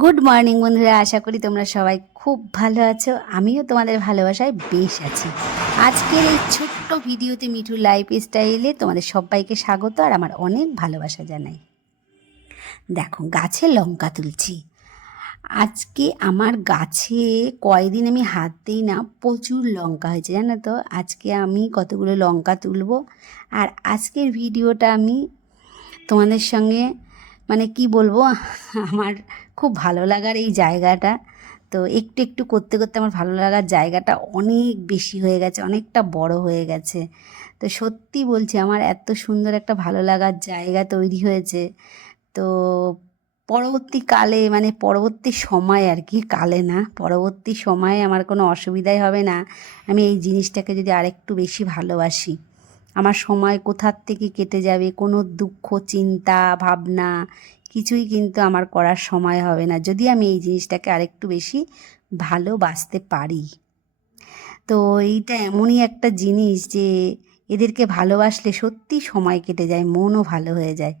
Good morning বন্ধুরা, আশা করি তোমরা সবাই খুব ভালো আছো। আমিও তোমাদের ভালোবাসায় বেশ আছি। আজকের এই ছোট্ট ভিডিওতে মিঠু লাইফ স্টাইলে তোমাদের সবাইকে স্বাগত আর আমার অনেক ভালোবাসা জানাই। দেখো, গাছে লঙ্কা তুলছি। আজকে আমার গাছে কয়দিন আমি হাত দিই না, প্রচুর লঙ্কা হয়েছে জানো তো। আজকে আমি কতগুলো লঙ্কা তুলবো আর আজকের ভিডিওটা আমি তোমাদের সঙ্গে মানে কি বলবো, আমার খুব ভালো লাগার এই জায়গাটা। তো একটু একটু করতে করতে আমার ভালো লাগার জায়গাটা অনেক বেশি হয়ে গেছে, অনেকটা বড় হয়ে গেছে। তো সত্যি বলছি, আমার এত সুন্দর একটা ভালো লাগার জায়গা তৈরি হয়েছে। তো পরবর্তীকালে মানে পরবর্তী সময় আর কি, কালে না, পরবর্তী সময়ে আমার কোনো অসুবিধাই হবে না। আমি এই জিনিসটাকে যদি আরেকটু বেশি ভালোবাসি, আমার সময় কোথার থেকে কেটে যাবে, কোনো দুঃখ চিন্তা ভাবনা কিছুই কিন্তু আমার করার সময় হবে না, যদি আমি এই জিনিসটাকে আরেকটু বেশি ভালোবাসতে পারি। তো এইটা এমনই একটা জিনিস যে এদেরকে ভালোবাসলে সত্যি সময় কেটে যায়, মনও ভালো হয়ে যায়,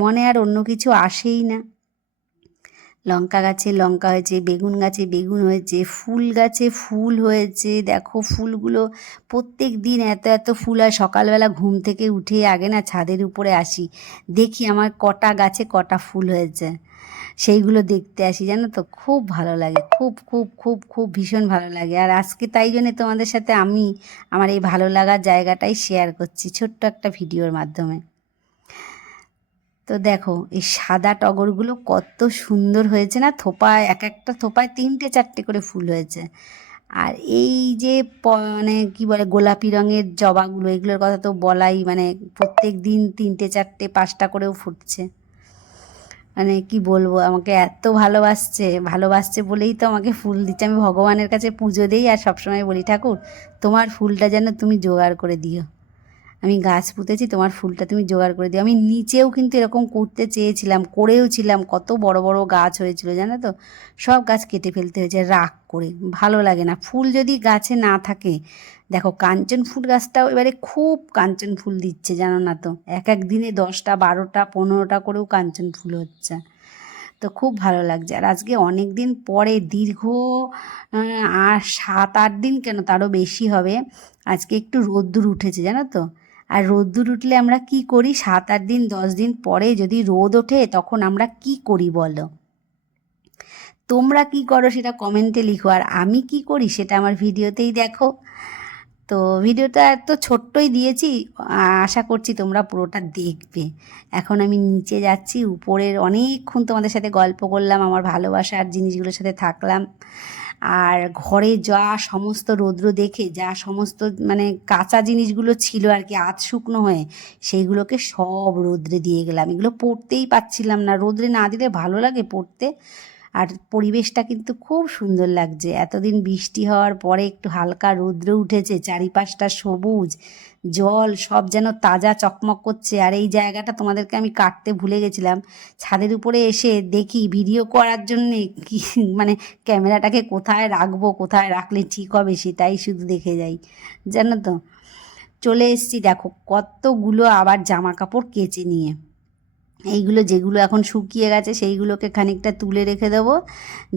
মনে আর অন্য কিছু আসেই না। লঙ্কা গাছে লঙ্কা হয়েছে, বেগুন গাছে বেগুন হয়েছে, ফুল গাছে ফুল হয়েছে। দেখো ফুলগুলো প্রত্যেক দিন এত এত ফুল হয়। সকালবেলা ঘুম থেকে উঠে আগে না ছাদের উপরে আসি, দেখি আমার কটা গাছে কটা ফুল হয়েছে, সেইগুলো দেখতে আসি। জানো তো, খুব ভালো লাগে, খুব খুব খুব খুব ভীষণ ভালো লাগে। আর আজকে তাই জন্য তোমাদের সাথে আমি আমার এই ভালো লাগার জায়গাটাই শেয়ার করছি ছোট্ট একটা ভিডিওর মাধ্যমে। তো দেখো, এই সাদা টগরগুলো কত সুন্দর হয়েছে না, থোপায় এক একটা থোপায় 3টে 4টে করে ফুল হয়েছে। আর এই যে মানে কি বলে, গোলাপি রঙের জবাগুলো, এগুলোর কথা তো বলাই, মানে প্রত্যেক দিন 3টে 4টে 5টা করেও ফুটছে। মানে কি বলবো, আমাকে এত ভালোবাসছে, ভালোবাসছে বলেই তো আমাকে ফুল দিচ্ছে। আমি ভগবানের কাছে পুজো দিই আর সবসময় বলি, ঠাকুর তোমার ফুলটা যেন তুমি জোগাড় করে দিও। আমি গাছ পুঁতেছি, তোমার ফুলটা তুমি জোগাড় করে দিও। আমি নিচেও কিন্তু এরকম করতে চেয়েছিলাম, করেও ছিলাম, কত বড় বড় গাছ হয়েছিল জানো তো। সব গাছ কেটে ফেলতে হয়েছে রাগ করে, ভালো লাগে না ফুল যদি গাছে না থাকে। দেখো কাঞ্চন ফুল গাছটাও এবারে খুব কাঞ্চন ফুল দিচ্ছে জানো না তো, এক এক দিনে 10টা 12টা 15টা করেও কাঞ্চন ফুল হচ্ছে। তো খুব ভালো লাগছে। আর আজকে অনেক দিন পরে দীর্ঘ আর 7-8 দিন কেন, তারও বেশি হবে, আজকে একটু রোদ্দুর উঠেছে জানো তো। আর রোদ্দুর উঠলে আমরা কি করি, 7-8 দিন 10 দিন পরে যদি রোদ ওঠে তখন আমরা কি করি বলো? তোমরা কি করো সেটা কমেন্টে লিখো, আর আমি কি করি সেটা আমার ভিডিওতেই দেখো। তো ভিডিওটা এত ছোট্টই দিয়েছি, আশা করছি তোমরা পুরোটা দেখবে। এখন আমি নিচে যাচ্ছি, উপরের অনেকক্ষণ তোমাদের সাথে গল্প করলাম, আমার ভালোবাসার জিনিসগুলোর সাথে থাকলাম। আর ঘরে যা সমস্ত রৌদ্র দেখে যা সমস্ত মানে কাঁচা জিনিসগুলো ছিল আর কি, আধ শুকনো হয়ে, সেইগুলোকে সব রোদ্রে দিয়ে গেলাম। এগুলো পড়তেই পাচ্ছিলাম না, রোদ্রে না দিলে ভালো লাগে পড়তে। আর পরিবেশটা কিন্তু খুব সুন্দর লাগছে, এতদিন বৃষ্টি হওয়ার পরে একটু হালকা রৌদ্র উঠেছে, চারিপাশটা সবুজ, জল সব যেন তাজা চকমক করছে। আর এই জায়গাটা তোমাদেরকে আমি কাটতে ভুলে গেছিলাম, ছাদের উপরে এসে দেখি ভিডিও করার জন্যে কি মানে ক্যামেরাটাকে কোথায় রাখবো, কোথায় রাখলে ঠিক হবে সেটাই শুধু দেখে যাই জানো তো। চলে এসছি, দেখো কতগুলো আবার জামা কাপড় কেচে নিয়ে। এইগুলো যেগুলো এখন শুকিয়ে গেছে সেইগুলোকে খানিকটা তুলে রেখে দেবো,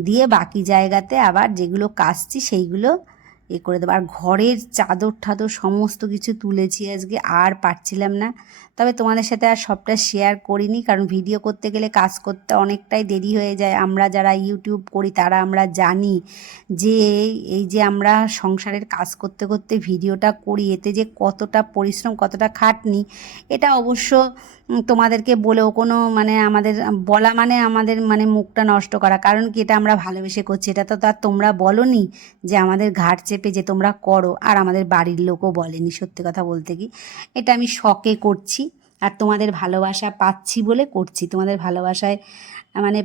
দিয়ে বাকি জায়গাতে আবার যেগুলো কাচছি সেইগুলো করে দেবো। আর ঘরের চাদর ঠাদর সমস্ত কিছু তুলেছি আজকে, আর পারছিলাম না। তবে তোমাদের সাথে আর সবটা শেয়ার করিনি, কারণ ভিডিও করতে গেলে কাজ করতে অনেকটাই দেরি হয়ে যায়। আমরা যারা ইউটিউব করি তারা আমরা জানি যে এই যে আমরা সংসারের কাজ করতে করতে ভিডিওটা করি, এতে যে কতটা পরিশ্রম কতটা খাটনি, এটা অবশ্য তোমাদেরকে বলেও কোনো মানে আমাদের বলা মানে আমাদের মানে মুখটা নষ্ট করা, কারণ কি এটা আমরা ভালোবেসে করছি। এটা তো আর তোমরা বলোনি যে আমাদের ঘাড় চেপে যে তোমরা করো, আর আমাদের বাড়ির লোকও বলেনি। সত্যি কথা বলতে কি, এটা আমি শখে করছি আর তোমাদের ভালোবাসা পাচ্ছি বলে করছি। তোমাদের ভালোবাসায় মানে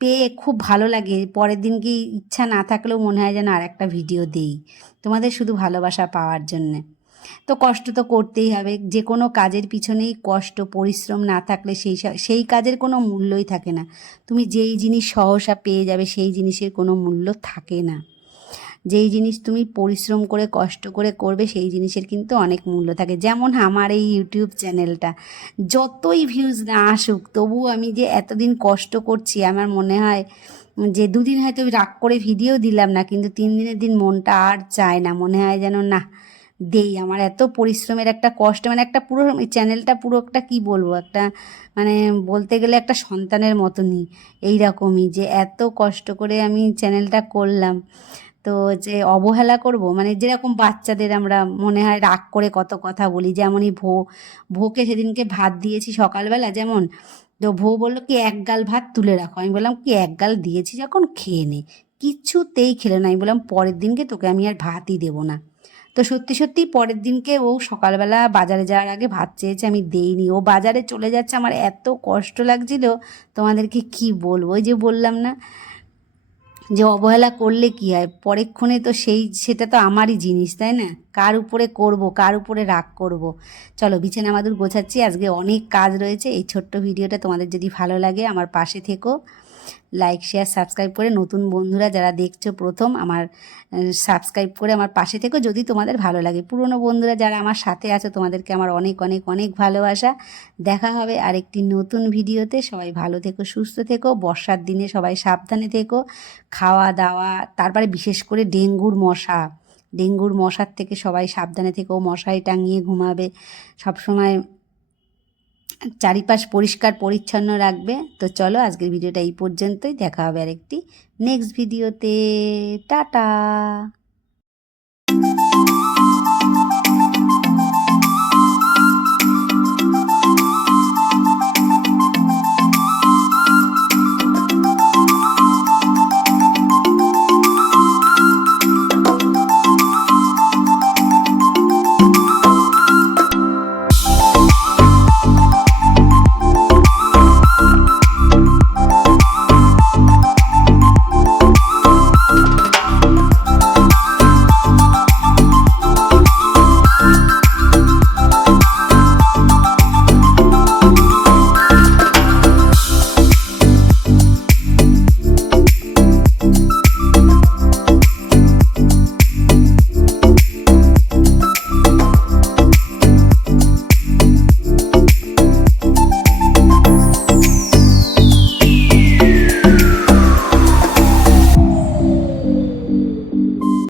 পেয়ে খুব ভালো লাগে, পরের দিন কি ইচ্ছা না থাকলেও মনে হয় যেন আর একটা ভিডিও দেই তোমাদের শুধু ভালোবাসা পাওয়ার জন্যে। তো কষ্ট তো করতেই হবে, যে কোনো কাজের পিছনেই কষ্ট পরিশ্রম না থাকলে সেই কাজের কোনো মূল্যই থাকে না। তুমি যেই জিনিস সহসা পেয়ে যাবে সেই জিনিসের কোনো মূল্য থাকে না। যেই জিনিস তুমি পরিশ্রম করে কষ্ট করে করবে সেই জিনিসের কিন্তু অনেক মূল্য থাকে। যেমন আমার এই ইউটিউব চ্যানেলটা যতই ভিউজ না আসুক তবুও আমি যে এতদিন কষ্ট করছি, আমার মনে হয় যে দুদিন হয়তো রাগ করে ভিডিও দিলাম না, কিন্তু 3 দিনের দিন মনটা আর চায় না, মনে হয় যেন না দেই। আমার এত পরিশ্রমের একটা কষ্ট, মানে একটা পুরো চ্যানেলটা পুরো একটা কী বলবো, একটা মানে বলতে গেলে একটা সন্তানের মতনই। এইরকমই যে এত কষ্ট করে আমি চ্যানেলটা করলাম, তো যে অবহেলা করব, মানে যেরকম বাচ্চাদের আমরা মনে হয় রাগ করে কত কথা বলি, যেমনই ভোকে সেদিনকে ভাত দিয়েছি সকালবেলা, যেমন তো বললো কি এক গাল ভাত তুলে রাখো। আমি বললাম কি এক গাল দিয়েছি যখন খেয়ে নে, কিছুতেই খেলো না। আমি বললাম পরের দিনকে তোকে আমি আর ভাতই দেবো না। তো সত্যি সত্যি পরের দিনকে ও সকালবেলা বাজারে যাওয়ার আগে ভাত চেয়েছে, আমি দেইনি। ও বাজারে চলে যাচ্ছে, আমার এত কষ্ট লাগছিল তোমাদেরকে কি বলবো। ওই যে বললাম না যে অবহেলা করলে কি হয়, পরেক্ষণে তো সেটা তো আমারই জিনিস, তাই না? কার উপরে করব, কার উপরে রাগ করব। চলো বিছানা মাদুর গোছাচ্ছি, আজকে অনেক কাজ রয়েছে। এই ছোট্ট ভিডিওটা তোমাদের যদি ভালো লাগে আমার পাশে থেকো, লাইক শেয়ার সাবস্ক্রাইব করে, নতুন বন্ধুরা যারা দেখছো প্রথম আমার সাবস্ক্রাইব করে আমার পাশে থেকো যদি তোমাদের ভালো লাগে। পুরনো বন্ধুরা যারা আমার সাথে আছো তোমাদেরকে আমার অনেক অনেক অনেক ভালোবাসা। দেখা হবে আরেকটি নতুন ভিডিওতে। সবাই ভালো থেকো, সুস্থ থেকো, বর্ষার দিনে সবাই সাবধানে থেকো, খাওয়া দাওয়া, তারপরে বিশেষ করে ডেঙ্গুর মশার থেকে সবাই সাবধানে থেকো, মশারি টাঙিয়ে ঘুমাবে, সবসময় চারিপাশ পরিষ্কার পরিচ্ছন্ন রাখবে। তো চলো আজকের ভিডিওটা এই পর্যন্তই, দেখা হবে আরেকটি নেক্সট ভিডিওতে। টাটা।